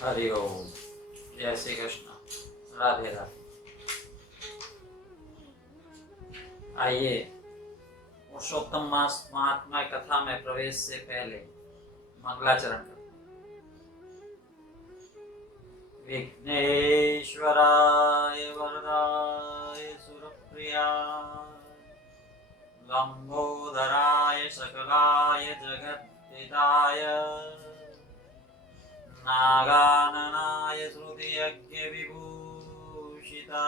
हरि ओम। जय श्री कृष्ण। राधे राधे। आइए पुरुषोत्तम मास महात्मा कथा में प्रवेश से पहले मंगलाचरण करते हैं। विघ्नेश्वराय वरदाय सुरप्रियाय लंबोदराय सकलाय जगद्धिताय नागाननाय श्रुतियज्ञ विभूषिताय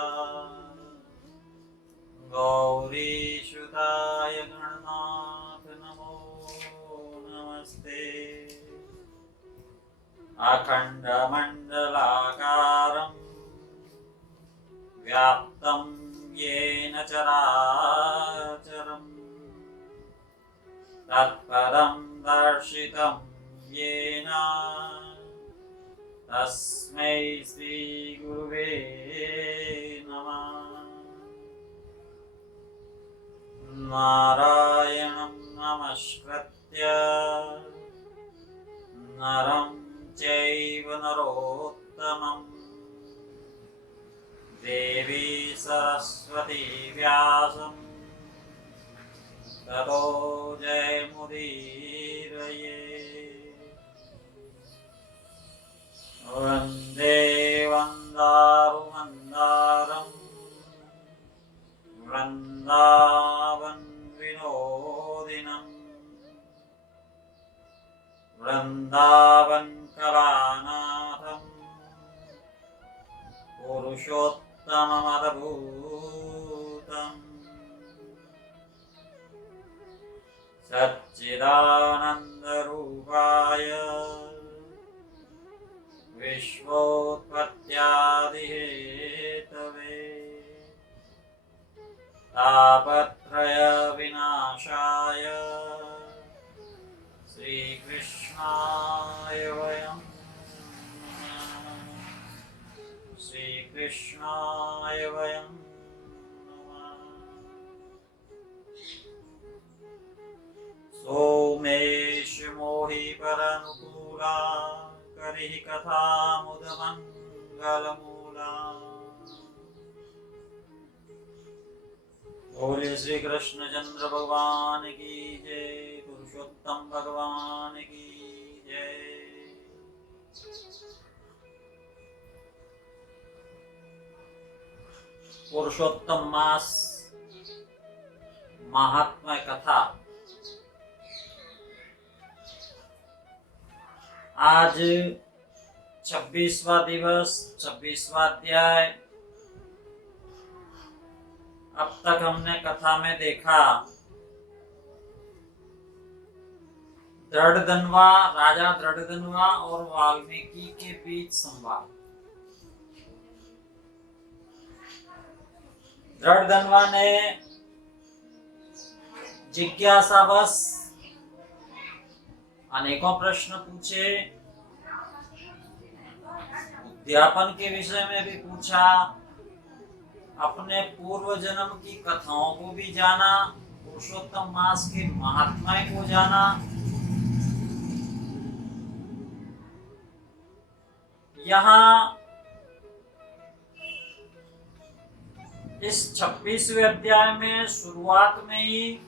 गौरीसुताय गणनाथ नमो नमस्ते। अखण्डमण्डलाकारं व्याप्तं येन चराचरं तत्पदं दर्शितं येन तस्मै श्रीगुरुवे नमः। नारायणं नमस्कृत्य नरं चैव नरोत्तमं देवी सरस्वती व्यासं ततो जयमुदीरये। वन्दे वन्दारुमन्दारं वृन्दावन विनोदिनं वृन्दावन कलानाथं पुरुषोत्तममद्भुतं सच्चिदानन्दरूपाय विश्वोत्पत्त्यादिहेतवे तापत्रय विनाशाय श्रीकृष्णाय वयं नमः। श्रीकृष्णाय वयं नमः। सोमेश मोहि परनुकूला करिहि कथामुदमङ्गलमूला। बोले श्री कृष्ण चंद्र भगवान की जय। पुरुषोत्तम भगवान की जय। पुरुषोत्तम मास महात्मा कथा आज 26वां दिवस, 26वां अध्याय। अब तक हमने कथा में देखा दृढ़धन्वा, राजा दृढ़धन्वा और वाल्मीकि के बीच संवाद। दृढ़धन्वा ने जिज्ञासावश अनेकों प्रश्न पूछे, उद्यापन के विषय में भी पूछा, अपने पूर्व जन्म की कथाओं को भी जाना, पुरुषोत्तम मास के महात्मा को जाना। यहाँ इस 26वें अध्याय में शुरुआत में ही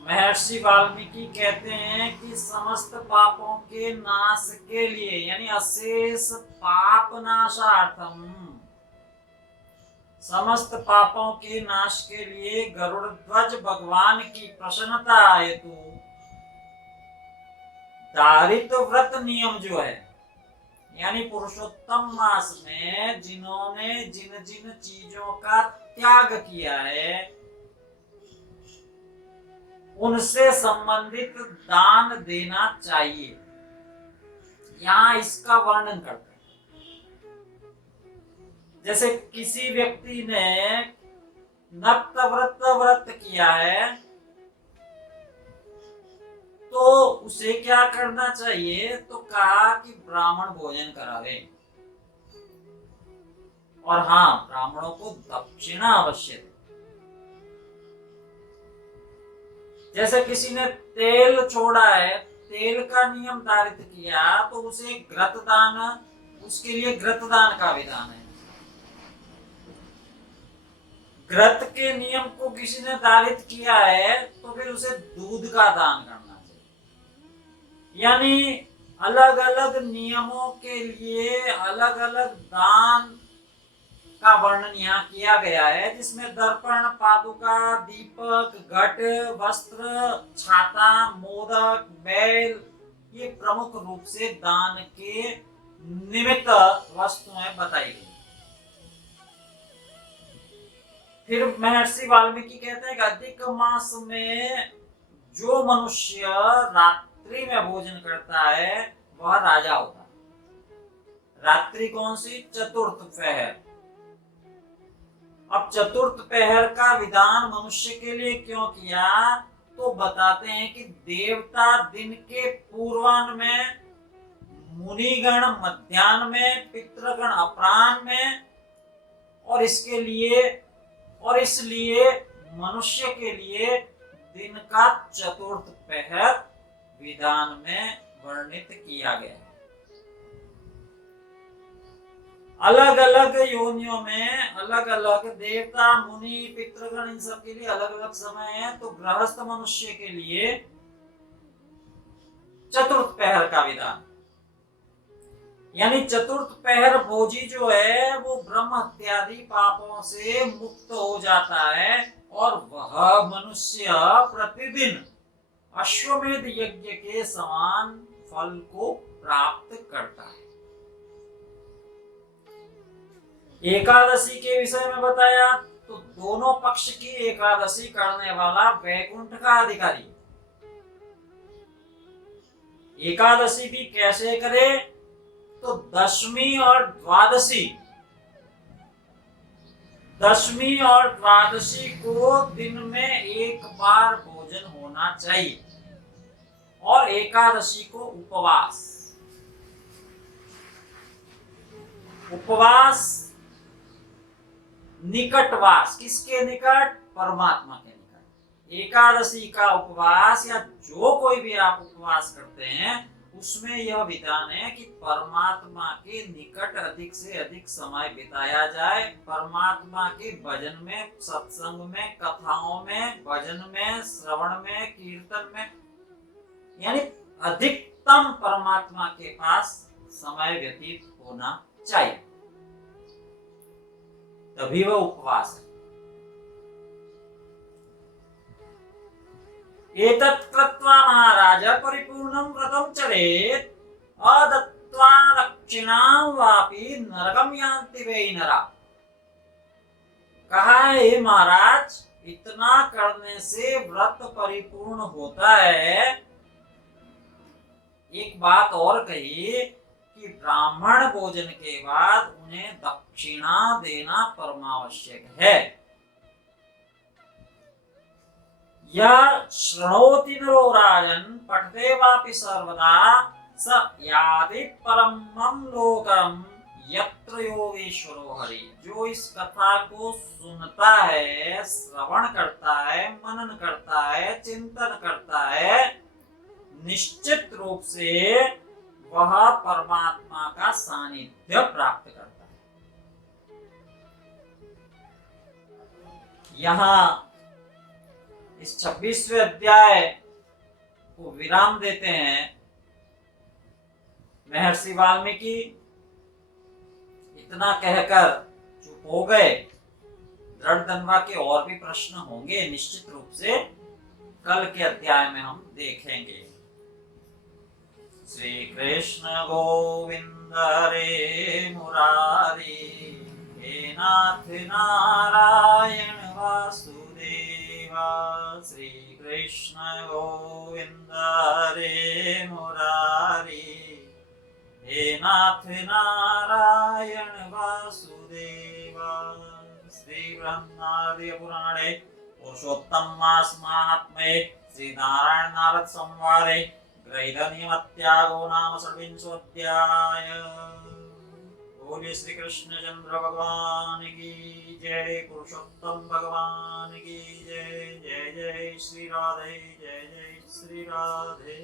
महर्षि वाल्मीकि कहते हैं कि समस्त पापों के नाश के लिए, यानी अशेष पाप नाशार्थम, समस्त पापों के नाश के लिए गरुड़ ध्वज भगवान की प्रसन्नता हेतु दारिद्र व्रत नियम जो है, यानी पुरुषोत्तम मास में जिन्होंने जिन जिन चीजों का त्याग किया है उनसे संबंधित दान देना चाहिए। यहाँ इसका वर्णन करते हैं। जैसे किसी व्यक्ति ने नक्त व्रत किया है तो उसे क्या करना चाहिए, तो कहा कि ब्राह्मण भोजन करावे, और हाँ, ब्राह्मणों को दक्षिणा अवश्य दे। जैसे किसी ने तेल छोड़ा है, तेल का नियम धारित किया तो उसे घृतदान, उसके लिए घृतदान का विधान है। घृत के नियम को किसी ने धारित किया है तो फिर उसे दूध का दान करना चाहिए। यानी अलग अलग नियमों के लिए अलग अलग दान का वर्णन यहाँ किया गया है, जिसमें दर्पण, पादुका, दीपक, घट, वस्त्र, छाता, मोदक, बैल, ये प्रमुख रूप से दान के निमित्त वस्तुएं बताई गई। फिर महर्षि वाल्मीकि कहते हैं कि अधिक मास में जो मनुष्य रात्रि में भोजन करता है वह राजा होता है। रात्रि कौन सी? चतुर्थ पहर। अब चतुर्थ पहर का विधान मनुष्य के लिए क्यों किया? तो बताते हैं कि देवता दिन के पूर्वाह्न में, मुनिगण मध्याह्न में, पितृगण अपराह्न में, और इसलिए मनुष्य के लिए दिन का चतुर्थ पहर विधान में वर्णित किया गया है। अलग अलग योनियों में अलग अलग देवता, मुनि, पितृगण, इन सब के लिए अलग अलग समय है। तो गृहस्थ मनुष्य के लिए चतुर्थ पहर का विधान, यानी चतुर्थ पहर भोजी जो है वो ब्रह्म इत्यादि पापों से मुक्त हो जाता है और वह मनुष्य प्रतिदिन अश्वमेध यज्ञ के समान फल को प्राप्त करता है। एकादशी के विषय में बताया तो दोनों पक्ष की एकादशी करने वाला वैकुंठ का अधिकारी। एकादशी भी कैसे करे? तो दशमी और द्वादशी को दिन में एक बार भोजन होना चाहिए, और एकादशी को उपवास निकटवास। किसके निकट? परमात्मा के निकट। एकादशी का उपवास या जो कोई भी आप उपवास करते हैं उसमें यह विधान है कि परमात्मा के निकट अधिक से अधिक समय बिताया जाए। परमात्मा के भजन में, सत्संग में, कथाओं में, भजन में, श्रवण में, कीर्तन में, यानी अधिकतम परमात्मा के पास समय व्यतीत होना चाहिए, तभी वह उपवास है। एतत् कृत्वा महाराज परिपूर्णं व्रतं चरेत् अदत्त्वा दक्षिणां वापि नरकं यान्ति वै नरा। कहा है महाराज, इतना करने से व्रत परिपूर्ण होता है। एक बात और कही कि ब्राह्मण भोजन के बाद उन्हें दक्षिणा देना परमावश्यक है। यह शृणोति नरो राजन् पठते वापि सर्वदा स याति परमं लोकं यत्र योगेश्वरो हरि। जो इस कथा को सुनता है, श्रवण करता है, मनन करता है, चिंतन करता है, निश्चित रूप से वह परमात्मा का सानिध्य प्राप्त करता है। यहाँ इस 26वें अध्याय को विराम देते हैं। महर्षि वाल्मीकि इतना कहकर चुप हो गए। दृढ़ के और भी प्रश्न होंगे निश्चित रूप से, कल के अध्याय में हम देखेंगे। श्री कृष्ण गोविंद हरे मुरारी, हे नाथ नारायण वासुदेवा। श्री कृष्ण गोविंद हरे मुरारी, हे नाथ नारायण वासुदेवा। श्री ब्रह्मादि पुराणे पुरुषोत्तम मास महात्म्ये श्री नारायण नारद संवादे ग्रैधनियमत्यागो नाम षड्विंशोऽध्याय। बोलिए श्री कृष्ण चंद्र भगवान की जय, पुरुषोत्तम भगवान की जय। जय जय श्री राधे, जय जय श्री राधे।